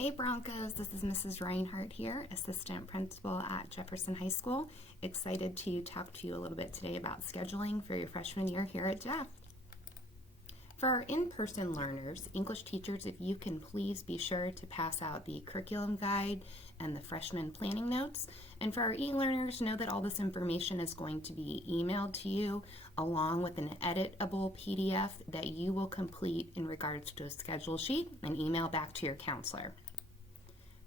Hey Broncos, this is Mrs. Reinhardt here, Assistant Principal at Jefferson High School. Excited to talk to you a little bit today about scheduling for your freshman year here at Jeff. For our in-person learners, English teachers, if you can please be sure to pass out the curriculum guide and the freshman planning notes. And for our e-learners, know that all this information is going to be emailed to you along with an editable PDF that you will complete in regards to a schedule sheet and email back to your counselor.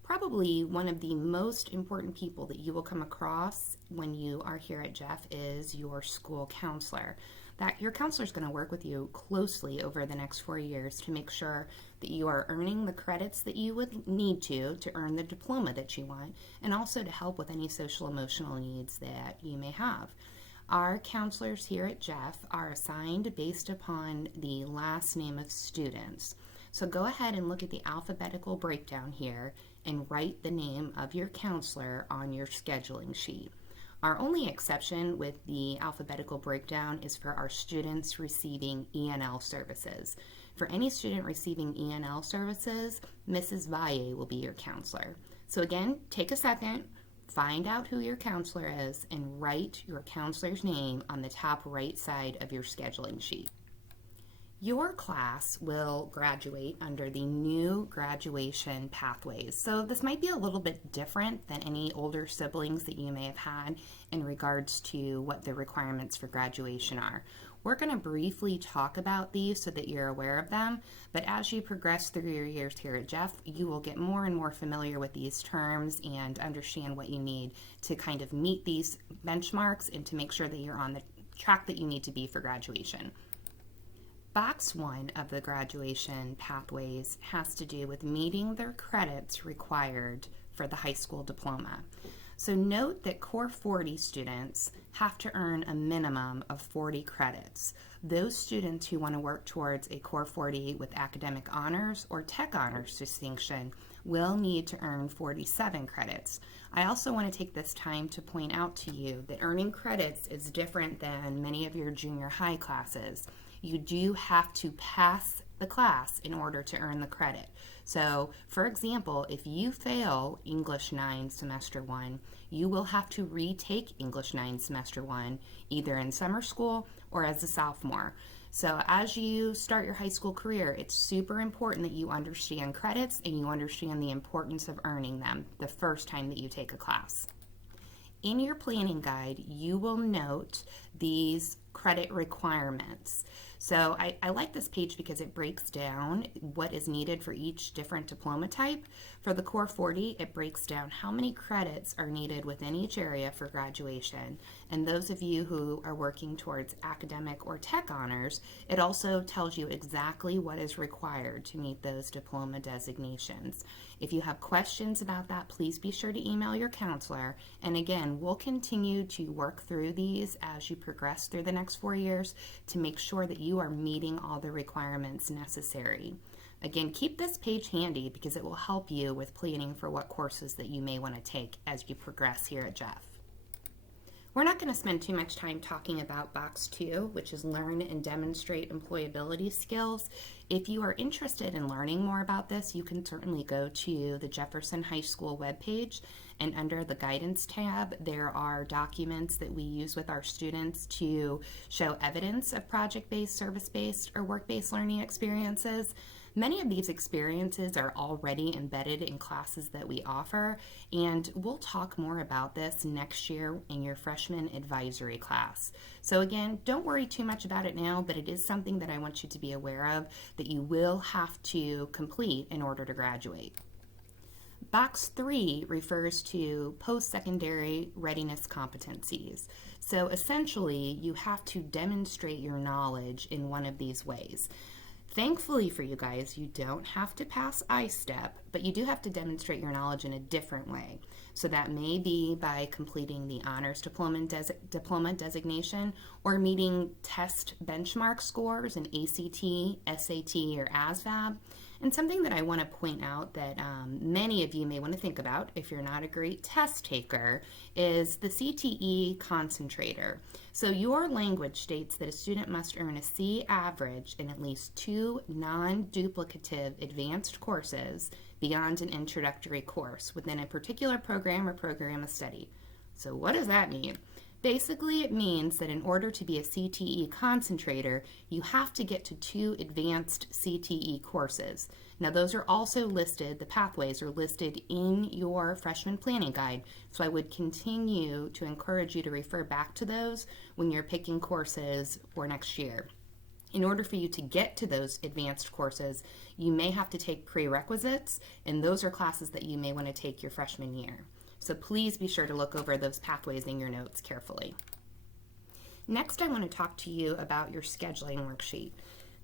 Probably one of the most important people that you will come across when you are here at Jeff is your school counselor. That your counselor is going to work with you closely over the next 4 years to make sure that you are earning the credits that you would need to earn the diploma that you want, and also to help with any social emotional needs that you may have. Our counselors here at Jeff are assigned based upon the last name of students. So go ahead and look at the alphabetical breakdown here and write the name of your counselor on your scheduling sheet. Our only exception with the alphabetical breakdown is for our students receiving ENL services. For any student receiving ENL services, Mrs. Valle will be your counselor. So again, take a second, find out who your counselor is, and write your counselor's name on the top right side of your scheduling sheet. Your class will graduate under the new graduation pathways. So this might be a little bit different than any older siblings that you may have had in regards to what the requirements for graduation are. We're going to briefly talk about these so that you're aware of them, but as you progress through your years here at Jeff, you will get more and more familiar with these terms and understand what you need to kind of meet these benchmarks and to make sure that you're on the track that you need to be for graduation. Box 1 of the graduation pathways has to do with meeting their credits required for the high school diploma. So note that Core 40 students have to earn a minimum of 40 credits. Those students who want to work towards a Core 40 with academic honors or tech honors distinction will need to earn 47 credits. I also want to take this time to point out to you that earning credits is different than many of your junior high classes. You do have to pass the class in order to earn the credit. So, for example, if you fail English 9 Semester 1, you will have to retake English 9 Semester 1 either in summer school or as a sophomore. So as you start your high school career, it's super important that you understand credits and you understand the importance of earning them the first time that you take a class. In your planning guide, you will note these credit requirements. So I like this page because it breaks down what is needed for each different diploma type. For the Core 40, it breaks down how many credits are needed within each area for graduation. And those of you who are working towards academic or tech honors, it also tells you exactly what is required to meet those diploma designations. If you have questions about that, please be sure to email your counselor. And again, we'll continue to work through these as you progress through the next 4 years to make sure that you are meeting all the requirements necessary. Again, keep this page handy because it will help you with planning for what courses that you may want to take as you progress here at Jeff. We're not going to spend too much time talking about Box 2, which is learn and demonstrate employability skills. If you are interested in learning more about this, you can certainly go to the Jefferson High School webpage, and under the guidance tab, there are documents that we use with our students to show evidence of project-based, service-based, or work-based learning experiences. Many of these experiences are already embedded in classes that we offer, and we'll talk more about this next year in your freshman advisory class. So again, don't worry too much about it now, but it is something that I want you to be aware of that you will have to complete in order to graduate. Box 3 refers to post-secondary readiness competencies. So essentially, you have to demonstrate your knowledge in one of these ways. Thankfully for you guys, you don't have to pass I-STEP, but you do have to demonstrate your knowledge in a different way. So that may be by completing the honors diploma designation or meeting test benchmark scores in ACT, SAT, or ASVAB. And something that I want to point out that many of you may want to think about if you're not a great test taker is the CTE concentrator. So your language states that a student must earn a C average in at least 2 non-duplicative advanced courses beyond an introductory course within a particular program or program of study. So what does that mean? Basically, it means that in order to be a CTE concentrator, you have to get to 2 advanced CTE courses. Now, those are also listed, the pathways are listed in your freshman planning guide, so I would continue to encourage you to refer back to those when you're picking courses for next year. In order for you to get to those advanced courses, you may have to take prerequisites, and those are classes that you may want to take your freshman year. So please be sure to look over those pathways in your notes carefully. Next, I want to talk to you about your scheduling worksheet.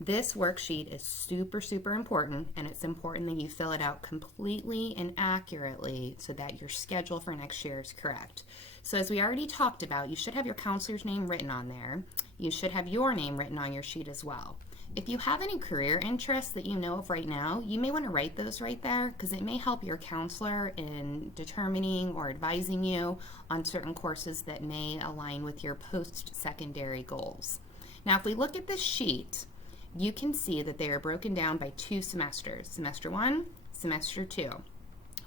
This worksheet is super important, and it's important that you fill it out completely and accurately so that your schedule for next year is correct. So as we already talked about, you should have your counselor's name written on there. You should have your name written on your sheet as well. If you have any career interests that you know of right now, you may want to write those right there because it may help your counselor in determining or advising you on certain courses that may align with your post-secondary goals. Now, if we look at this sheet, you can see that they are broken down by 2 semesters, semester 1, semester 2.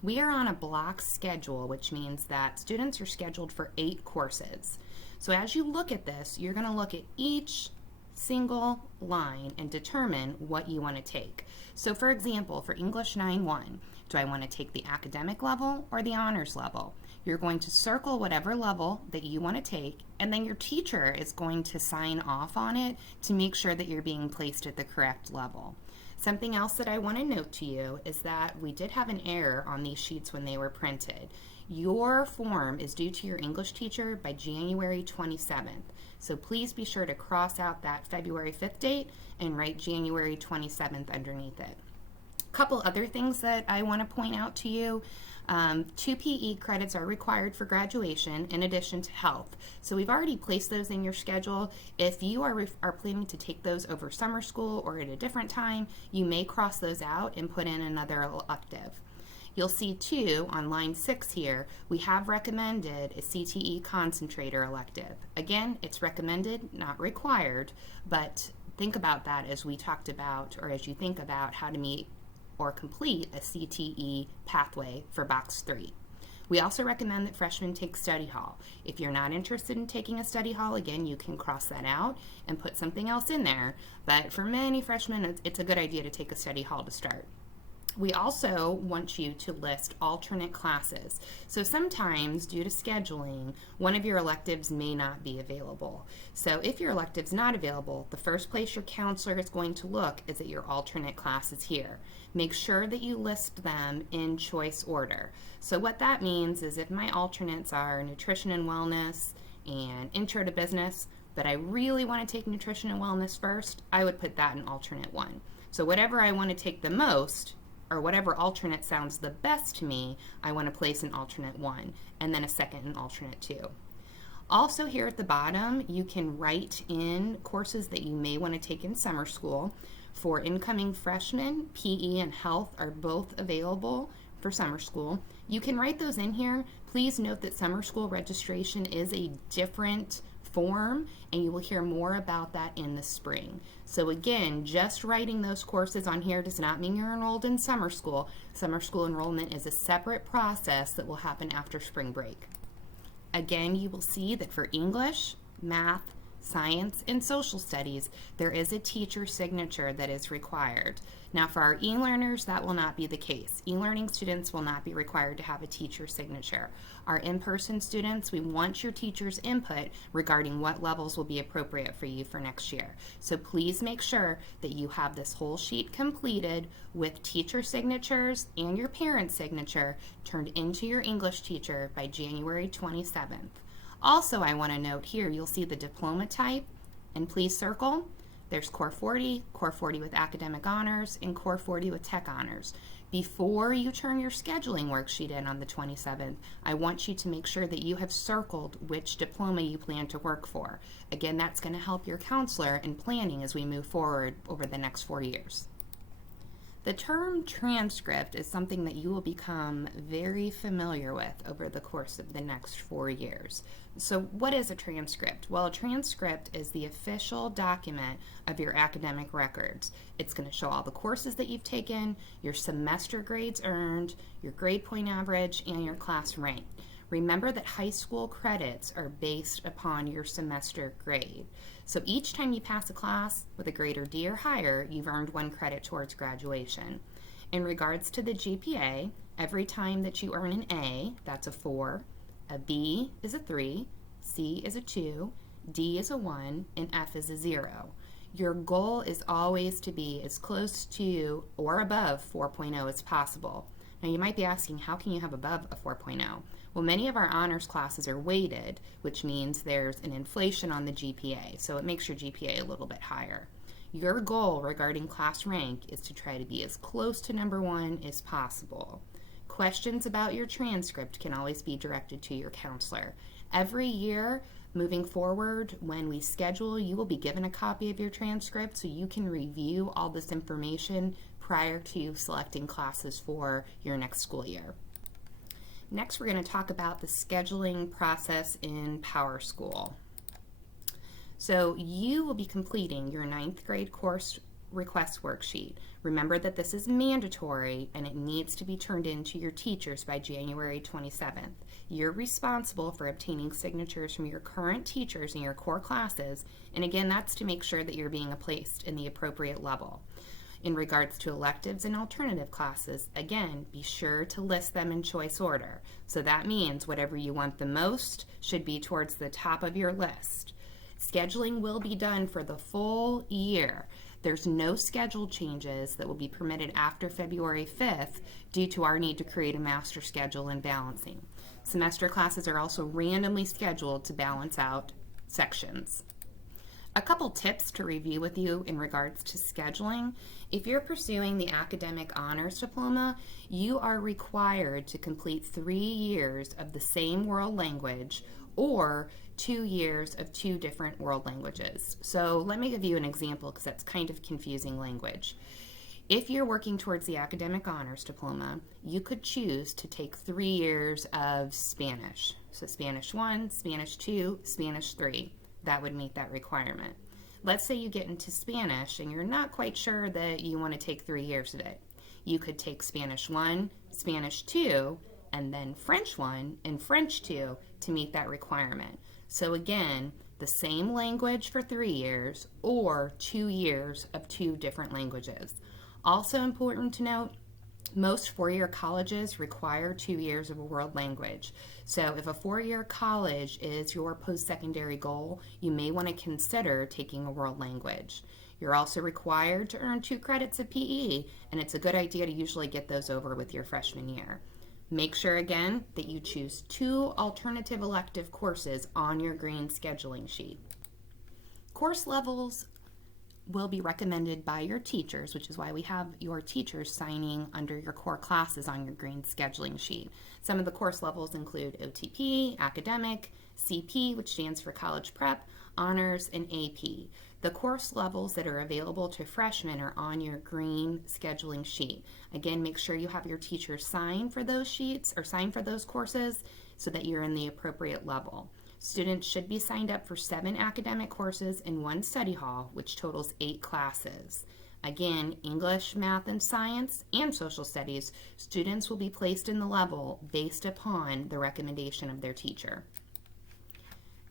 We are on a block schedule, which means that students are scheduled for 8 courses. So as you look at this, you're going to look at each single line and determine what you want to take. So for example, for English 9-1, do I want to take the academic level or the honors level? You're going to circle whatever level that you want to take, and then your teacher is going to sign off on it to make sure that you're being placed at the correct level. Something else that I want to note to you is that we did have an error on these sheets when they were printed. Your form is due to your English teacher by January 27th. So please be sure to cross out that February 5th date and write January 27th underneath it. A couple other things that I want to point out to you. 2 PE credits are required for graduation in addition to health. So we've already placed those in your schedule. If you are planning to take those over summer school or at a different time, you may cross those out and put in another elective. You'll see too on line 6 here, we have recommended a CTE concentrator elective. Again, it's recommended, not required, but think about that as we talked about, or as you think about how to meet or complete a CTE pathway for box 3. We also recommend that freshmen take study hall. If you're not interested in taking a study hall, again, you can cross that out and put something else in there. But for many freshmen, it's a good idea to take a study hall to start. We also want you to list alternate classes. So sometimes, due to scheduling, one of your electives may not be available. So if your elective's not available, the first place your counselor is going to look is at your alternate classes here. Make sure that you list them in choice order. So what that means is if my alternates are nutrition and wellness and intro to business, but I really want to take nutrition and wellness first, I would put that in alternate 1. So whatever I want to take the most, or whatever alternate sounds the best to me, I want to place in alternate 1, and then a second in alternate 2. Also here at the bottom, you can write in courses that you may want to take in summer school. For incoming freshmen, PE and health are both available for summer school. You can write those in here. Please note that summer school registration is a different form, and you will hear more about that in the spring. So again, just writing those courses on here does not mean you're enrolled in summer school. Summer school enrollment is a separate process that will happen after spring break. Again, you will see that for English, math, science, and social studies, there is a teacher signature that is required. Now for our e-learners, that will not be the case. E-learning students will not be required to have a teacher signature. Our in-person students, we want your teacher's input regarding what levels will be appropriate for you for next year. So please make sure that you have this whole sheet completed with teacher signatures and your parent's signature turned into your English teacher by January 27th. Also, I want to note here, you'll see the diploma type, and please circle. There's Core 40 with academic honors, and Core 40 with tech honors. Before you turn your scheduling worksheet in on the 27th, I want you to make sure that you have circled which diploma you plan to work for. Again, that's going to help your counselor in planning as we move forward over the next 4 years. The term transcript is something that you will become very familiar with over the course of the next 4 years. So what is a transcript? Well, a transcript is the official document of your academic records. It's going to show all the courses that you've taken, your semester grades earned, your grade point average, and your class rank. Remember that high school credits are based upon your semester grade. So each time you pass a class with a grade or D or higher, you've earned 1 credit towards graduation. In regards to the GPA, every time that you earn an A, that's a 4, a B is a 3, C is a 2, D is a 1, and F is a 0. Your goal is always to be as close to or above 4.0 as possible. Now you might be asking, how can you have above a 4.0? Well, many of our honors classes are weighted, which means there's an inflation on the GPA, so it makes your GPA a little bit higher. Your goal regarding class rank is to try to be as close to number 1 as possible. Questions about your transcript can always be directed to your counselor. Every year, moving forward, when we schedule, you will be given a copy of your transcript so you can review all this information prior to selecting classes for your next school year. Next, we're going to talk about the scheduling process in PowerSchool. So you will be completing your 9th grade course request worksheet. Remember that this is mandatory and it needs to be turned in to your teachers by January 27th. You're responsible for obtaining signatures from your current teachers in your core classes, and again, that's to make sure that you're being placed in the appropriate level. In regards to electives and alternative classes, again, be sure to list them in choice order. So that means whatever you want the most should be towards the top of your list. Scheduling will be done for the full year. There's no schedule changes that will be permitted after February 5th due to our need to create a master schedule and balancing. Semester classes are also randomly scheduled to balance out sections. A couple tips to review with you in regards to scheduling. If you're pursuing the Academic Honors Diploma, you are required to complete 3 years of the same world language or 2 years of 2 different world languages. So let me give you an example because that's kind of confusing language. If you're working towards the Academic Honors Diploma, you could choose to take 3 years of Spanish. So Spanish 1, Spanish 2, Spanish 3. That would meet that requirement. Let's say you get into Spanish and you're not quite sure that you want to take 3 years of it. You could take Spanish 1, Spanish 2, and then French 1 and French 2 to meet that requirement. So again, the same language for 3 years or 2 years of 2 different languages. Also important to note, most 4-year colleges require 2 years of a world language. So if a 4-year college is your post-secondary goal, you may want to consider taking a world language. You're also required to earn 2 credits of PE, and it's a good idea to usually get those over with your freshman year. Make sure again that you choose 2 alternative elective courses on your green scheduling sheet. Course levels will be recommended by your teachers, which is why we have your teachers signing under your core classes on your green scheduling sheet. Some of the course levels include OTP, Academic, CP, which stands for College Prep, Honors, and AP. The course levels that are available to freshmen are on your green scheduling sheet. Again, make sure you have your teachers sign for those sheets or sign for those courses so that you're in the appropriate level. Students should be signed up for 7 academic courses in 1 study hall, which totals 8 classes. Again, English, math, and science, and social studies, students will be placed in the level based upon the recommendation of their teacher.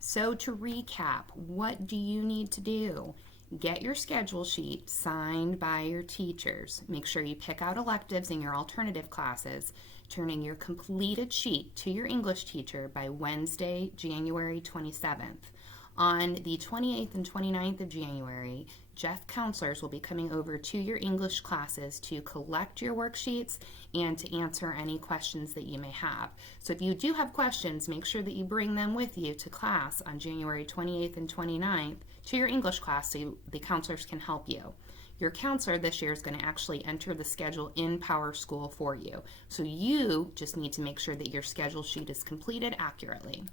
So to recap, what do you need to do? Get your schedule sheet signed by your teachers. Make sure you pick out electives in your alternative classes, turning your completed sheet to your English teacher by Wednesday, January 27th. On the 28th and 29th of January, Jeff counselors will be coming over to your English classes to collect your worksheets and to answer any questions that you may have. So if you do have questions, make sure that you bring them with you to class on January 28th and 29th to your English class so the counselors can help you. Your counselor this year is going to actually enter the schedule in PowerSchool for you. So you just need to make sure that your schedule sheet is completed accurately.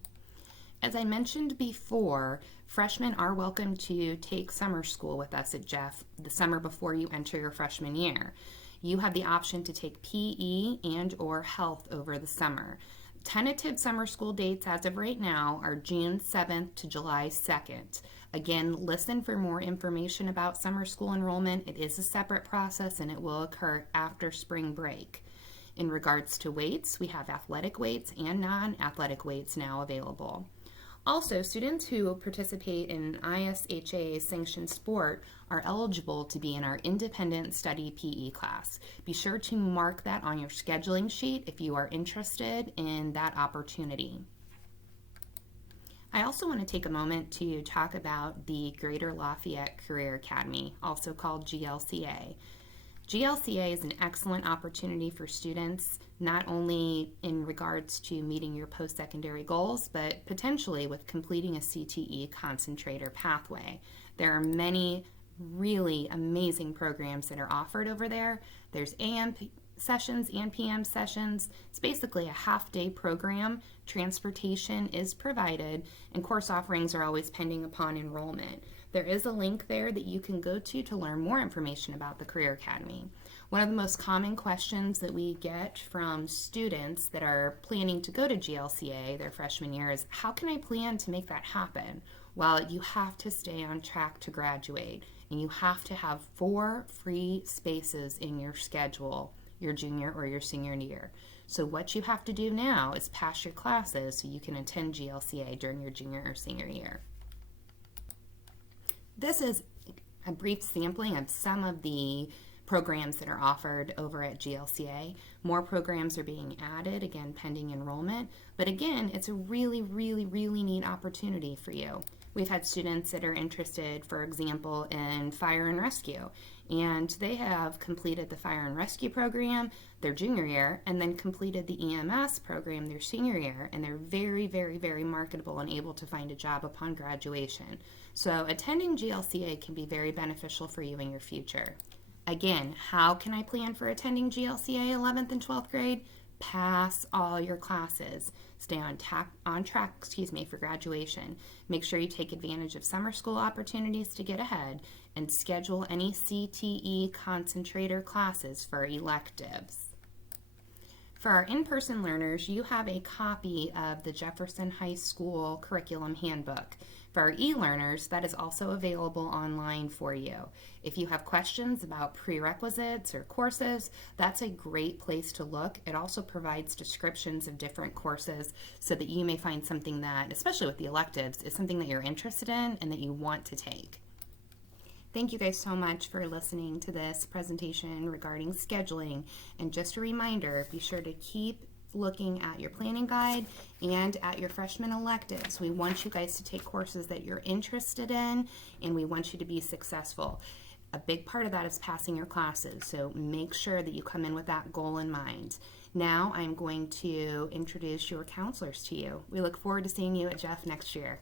As I mentioned before, freshmen are welcome to take summer school with us at Jeff the summer before you enter your freshman year. You have the option to take PE and or health over the summer. Tentative summer school dates as of right now are June 7th to July 2nd. Again, listen for more information about summer school enrollment. It is a separate process and it will occur after spring break. In regards to weights, we have athletic weights and non-athletic weights now available. Also, students who participate in ISHA sanctioned sport are eligible to be in our independent study PE class. Be sure to mark that on your scheduling sheet if you are interested in that opportunity. I also want to take a moment to talk about the Greater Lafayette Career Academy, also called GLCA. GLCA is an excellent opportunity for students, not only in regards to meeting your post-secondary goals, but potentially with completing a CTE concentrator pathway. There are many really amazing programs that are offered over there. There's AM sessions and PM sessions. It's basically a half-day program. Transportation is provided, and course offerings are always pending upon enrollment. There is a link there that you can go to learn more information about the Career Academy. One of the most common questions that we get from students that are planning to go to GLCA their freshman year is, how can I plan to make that happen? Well, you have to stay on track to graduate, and you have to have 4 free spaces in your schedule your junior or your senior year. So what you have to do now is pass your classes so you can attend GLCA during your junior or senior year. This is a brief sampling of some of the programs that are offered over at GLCA. More programs are being added, again, pending enrollment. But again, it's a really, really, really neat opportunity for you. We've had students that are interested, for example, in fire and rescue, and they have completed the fire and rescue program their junior year and then completed the EMS program their senior year, and they're very, very, very marketable and able to find a job upon graduation. So attending GLCA can be very beneficial for you in your future. Again, how can I plan for attending GLCA 11th and 12th grade? Pass all your classes. Stay on track for graduation. Make sure you take advantage of summer school opportunities to get ahead, and schedule any CTE concentrator classes for electives. For our in-person learners, you have a copy of the Jefferson High School Curriculum Handbook. For our e-learners, that is also available online for you. If you have questions about prerequisites or courses, that's a great place to look. It also provides descriptions of different courses so that you may find something that, especially with the electives, is something that you're interested in and that you want to take. Thank you guys so much for listening to this presentation regarding scheduling. And just a reminder, be sure to keep looking at your planning guide and at your freshman electives. We want you guys to take courses that you're interested in, and we want you to be successful. A big part of that is passing your classes, so make sure that you come in with that goal in mind. Now I'm going to introduce your counselors to you. We look forward to seeing you at Jeff next year.